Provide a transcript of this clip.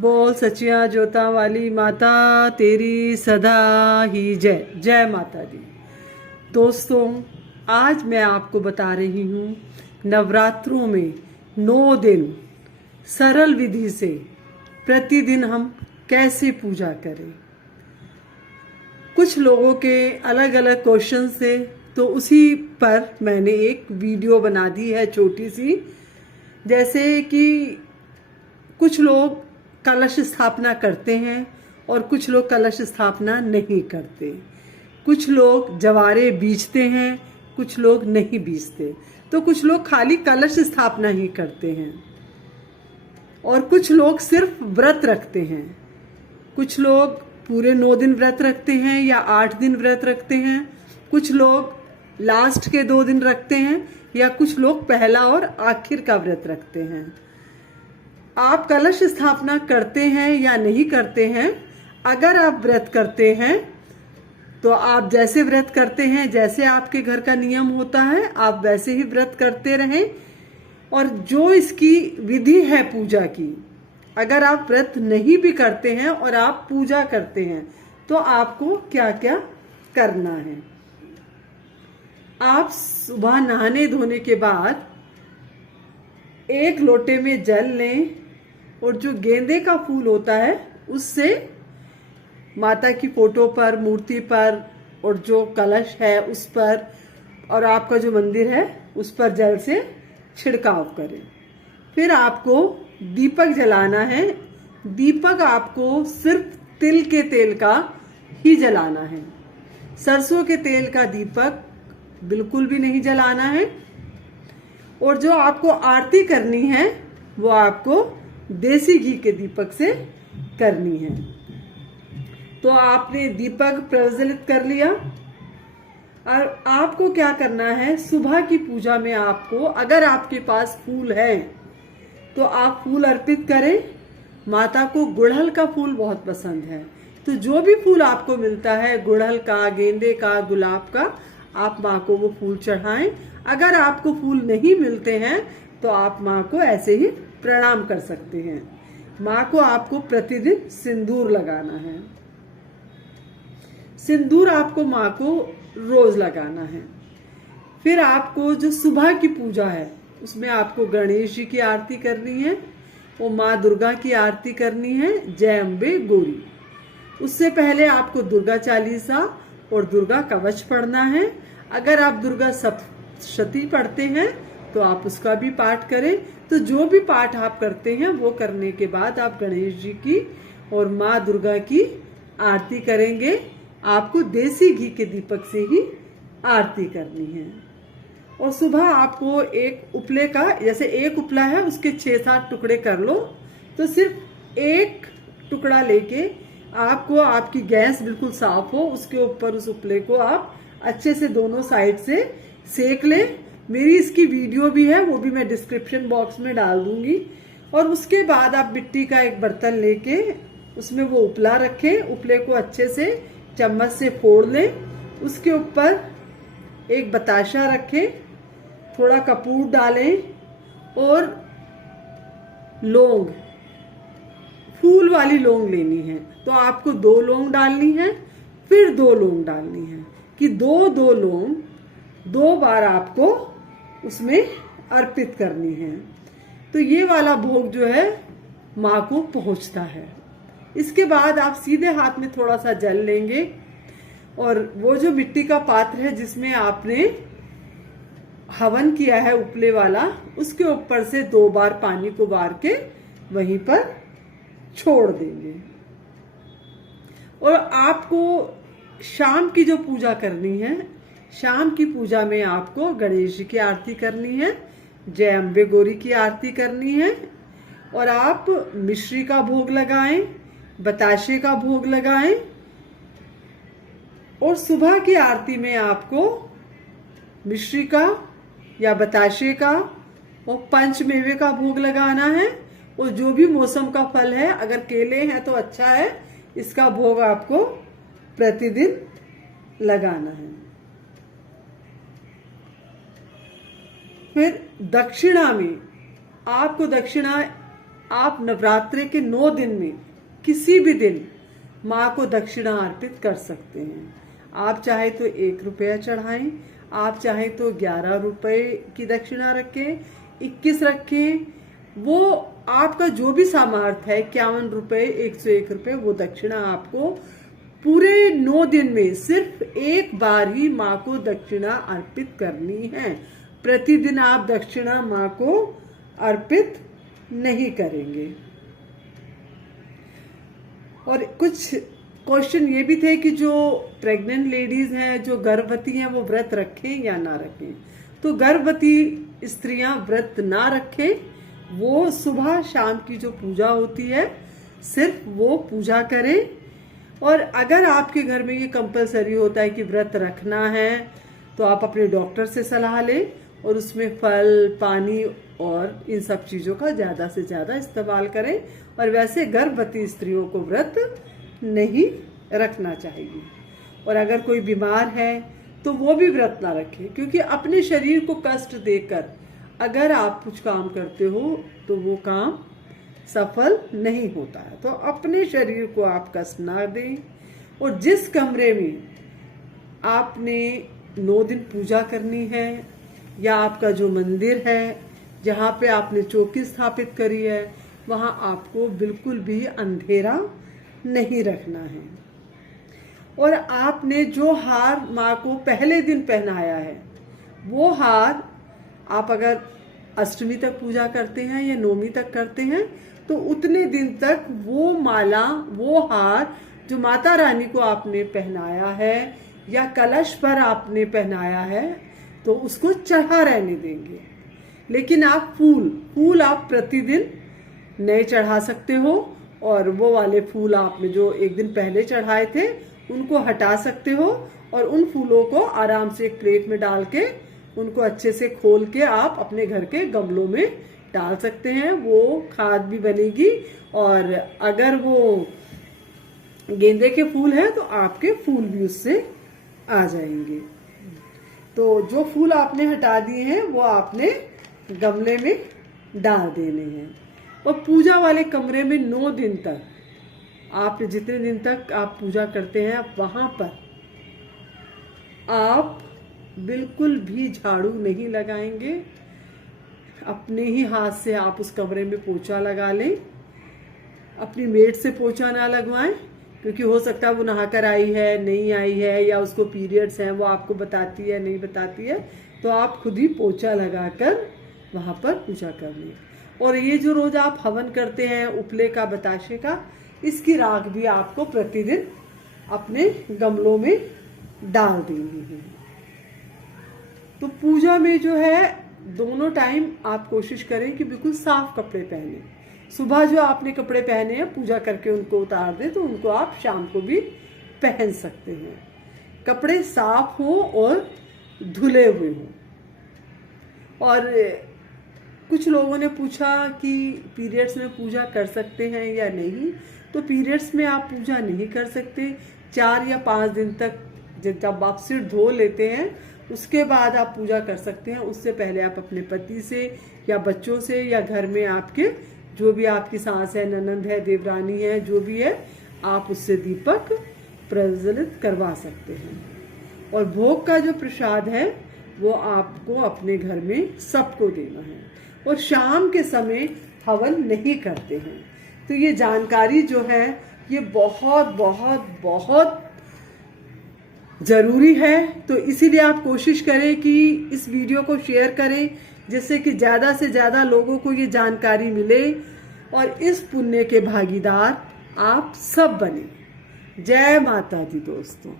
बोल सचिया जोता वाली माता तेरी सदा ही जय। जय माता दी। दोस्तों, आज मैं आपको बता रही हूँ नवरात्रों में 9 दिन सरल विधि से प्रतिदिन हम कैसे पूजा करें। कुछ लोगों के अलग अलग क्वेश्चन थे, तो उसी पर मैंने एक वीडियो बना दी है छोटी सी। जैसे कि कुछ लोग कलश स्थापना करते हैं और कुछ लोग कलश स्थापना नहीं करते। कुछ लोग जवारे बीजते हैं, कुछ लोग नहीं बीजते। तो कुछ लोग खाली कलश स्थापना ही करते हैं और कुछ लोग सिर्फ व्रत रखते हैं। कुछ लोग पूरे 9 दिन व्रत रखते हैं या 8 दिन व्रत रखते हैं। कुछ लोग लास्ट के 2 दिन रखते हैं या कुछ लोग पहला और आखिर का व्रत रखते हैं। आप कलश स्थापना करते हैं या नहीं करते हैं। अगर आप व्रत करते हैं तो आप जैसे व्रत करते हैं, जैसे आपके घर का नियम होता है, आप वैसे ही व्रत करते रहें। और जो इसकी विधि है पूजा की, अगर आप व्रत नहीं भी करते हैं और आप पूजा करते हैं तो आपको क्या क्या करना है। आप सुबह नहाने धोने के बाद 1 लोटे में जल लें और जो गेंदे का फूल होता है उससे माता की फोटो पर, मूर्ति पर और जो कलश है उस पर और आपका जो मंदिर है उस पर जल से छिड़काव करें। फिर आपको दीपक जलाना है। दीपक आपको सिर्फ तिल के तेल का ही जलाना है। सरसों के तेल का दीपक बिल्कुल भी नहीं जलाना है। और जो आपको आरती करनी है वो आपको देसी घी के दीपक से करनी है। तो आपने दीपक प्रज्वलित कर लिया और आपको क्या करना है, सुबह की पूजा में आपको, अगर आपके पास फूल है तो आप फूल अर्पित करें। माता को गुड़हल का फूल बहुत पसंद है, तो जो भी फूल आपको मिलता है, गुड़हल का, गेंदे का, गुलाब का, आप माँ को वो फूल चढ़ाएं। अगर आपको फूल नहीं मिलते हैं तो आप माँ को ऐसे ही प्रणाम कर सकते हैं। माँ को आपको प्रतिदिन सिंदूर लगाना है। सिंदूर आपको माँ को रोज लगाना है। फिर आपको जो सुबह की पूजा है उसमें आपको गणेश जी की आरती करनी है और माँ दुर्गा की आरती करनी है, जय अम्बे गौरी। उससे पहले आपको दुर्गा चालीसा और दुर्गा कवच पढ़ना है। अगर आप दुर्गा सप्तशती पढ़ते हैं तो आप उसका भी पाठ करें। तो जो भी पाठ आप करते हैं वो करने के बाद आप गणेश जी की और माँ दुर्गा की आरती करेंगे। आपको देसी घी के दीपक से ही आरती करनी है। और सुबह आपको एक उपले का, जैसे एक उपला है उसके 6-7 टुकड़े कर लो। तो सिर्फ एक टुकड़ा लेके आपको, आपकी गैस बिल्कुल साफ हो, उसके ऊपर उस उपले को आप अच्छे से दोनों साइड से सेक लें। मेरी इसकी वीडियो भी है, वो भी मैं डिस्क्रिप्शन बॉक्स में डाल दूंगी। और उसके बाद आप मिट्टी का एक बर्तन लेके उसमें वो उपला रखें। उपले को अच्छे से चम्मच से फोड़ लें। उसके ऊपर एक बताशा रखें, थोड़ा कपूर डालें और लौंग, फूल वाली लौंग लेनी है। तो आपको 2 लौंग डालनी है, फिर 2 लौंग डालनी है, कि 2 लौंग 2 बार आपको उसमें अर्पित करनी है। तो ये वाला भोग जो है माँ को पहुंचता है। इसके बाद आप सीधे हाथ में थोड़ा सा जल लेंगे और वो जो मिट्टी का पात्र है जिसमें आपने हवन किया है उपले वाला, उसके ऊपर से 2 बार पानी को बार के वहीं पर छोड़ देंगे। और आपको शाम की जो पूजा करनी है, शाम की पूजा में आपको गणेश जी की आरती करनी है, जय अम्बे गौरी की आरती करनी है। और आप मिश्री का भोग लगाएं, बताशे का भोग लगाएं। और सुबह की आरती में आपको मिश्री का या बताशे का और पंचमेवे का भोग लगाना है। और जो भी मौसम का फल है, अगर केले हैं तो अच्छा है, इसका भोग आपको प्रतिदिन लगाना है। फिर दक्षिणा में आपको दक्षिणा आप नवरात्रे के 9 दिन में किसी भी दिन माँ को दक्षिणा अर्पित कर सकते हैं। आप चाहे तो 1 रुपया चढ़ाएं, आप चाहे तो 11 रुपए की दक्षिणा रखें, 21 रखें, वो आपका जो भी सामर्थ्य है, 51 रुपए, 101 रुपए, वो दक्षिणा आपको पूरे 9 दिन में सिर्फ एक बार ही माँ को दक्षिणा अर्पित करनी है। प्रतिदिन आप दक्षिणा माँ को अर्पित नहीं करेंगे। और कुछ क्वेश्चन ये भी थे कि जो प्रेग्नेंट लेडीज हैं, जो गर्भवती हैं, वो व्रत रखें या ना रखें। तो गर्भवती स्त्रियां व्रत ना रखें, वो सुबह शाम की जो पूजा होती है सिर्फ वो पूजा करें। और अगर आपके घर में ये कंपलसरी होता है कि व्रत रखना है, तो आप अपने डॉक्टर से सलाह लें और उसमें फल, पानी और इन सब चीज़ों का ज़्यादा से ज़्यादा इस्तेमाल करें। और वैसे गर्भवती स्त्रियों को व्रत नहीं रखना चाहिए। और अगर कोई बीमार है तो वो भी व्रत ना रखे, क्योंकि अपने शरीर को कष्ट देकर अगर आप कुछ काम करते हो तो वो काम सफल नहीं होता है। तो अपने शरीर को आप कष्ट ना दें। और जिस कमरे में आपने 9 दिन पूजा करनी है, या आपका जो मंदिर है जहाँ पे आपने चौकी स्थापित करी है, वहाँ आपको बिल्कुल भी अंधेरा नहीं रखना है। और आपने जो हार माँ को पहले दिन पहनाया है, वो हार आप अगर अष्टमी तक पूजा करते हैं या नौमी तक करते हैं, तो उतने दिन तक वो माला, वो हार जो माता रानी को आपने पहनाया है या कलश पर आपने पहनाया है, तो उसको चढ़ा रहने देंगे। लेकिन आप फूल आप प्रतिदिन नए चढ़ा सकते हो, और वो वाले फूल आपने जो एक दिन पहले चढ़ाए थे उनको हटा सकते हो, और उन फूलों को आराम से एक प्लेट में डाल के उनको अच्छे से खोल के आप अपने घर के गमलों में डाल सकते हैं। वो खाद भी बनेगी, और अगर वो गेंदे के फूल हैं तो आपके फूल भी उससे आ जाएंगे। तो जो फूल आपने हटा दिए हैं वो आपने गमले में डाल देने हैं। और पूजा वाले कमरे में 9 दिन तक आप जितने दिन तक आप पूजा करते हैं, वहां पर आप बिल्कुल भी झाड़ू नहीं लगाएंगे। अपने ही हाथ से आप उस कमरे में पोछा लगा लें। अपनी मेड से पोछा ना लगवाएं, क्योंकि हो सकता है वो नहाकर आई है, नहीं आई है, या उसको पीरियड्स हैं, वो आपको बताती है नहीं बताती है। तो आप खुद ही पोछा लगाकर वहां पर पूजा कर लें। और ये जो रोज आप हवन करते हैं उपले का, बताशे का, इसकी राख भी आपको प्रतिदिन अपने गमलों में डाल देनी है। तो पूजा में जो है दोनों टाइम आप कोशिश करें कि बिल्कुल साफ कपड़े पहने। सुबह जो आपने कपड़े पहने हैं पूजा करके उनको उतार दें, तो उनको आप शाम को भी पहन सकते हैं। कपड़े साफ हो और धुले हुए हो। और कुछ लोगों ने पूछा कि पीरियड्स में पूजा कर सकते हैं या नहीं। तो पीरियड्स में आप पूजा नहीं कर सकते। 4 या 5 दिन तक जब आप सिर धो लेते हैं उसके बाद आप पूजा कर सकते हैं। उससे पहले आप अपने पति से या बच्चों से या घर में आपके जो भी आपकी सास है, ननंद है, देवरानी है, जो भी है, आप उससे दीपक प्रज्वलित करवा सकते हैं। और भोग का जो प्रसाद है वो आपको अपने घर में सबको देना है। और शाम के समय हवन नहीं करते हैं। तो ये जानकारी जो है ये बहुत बहुत बहुत जरूरी है। तो इसीलिए आप कोशिश करें कि इस वीडियो को शेयर करें, जिससे कि ज़्यादा से ज़्यादा लोगों को ये जानकारी मिले और इस पुण्य के भागीदार आप सब बने। जय माता दी दोस्तों।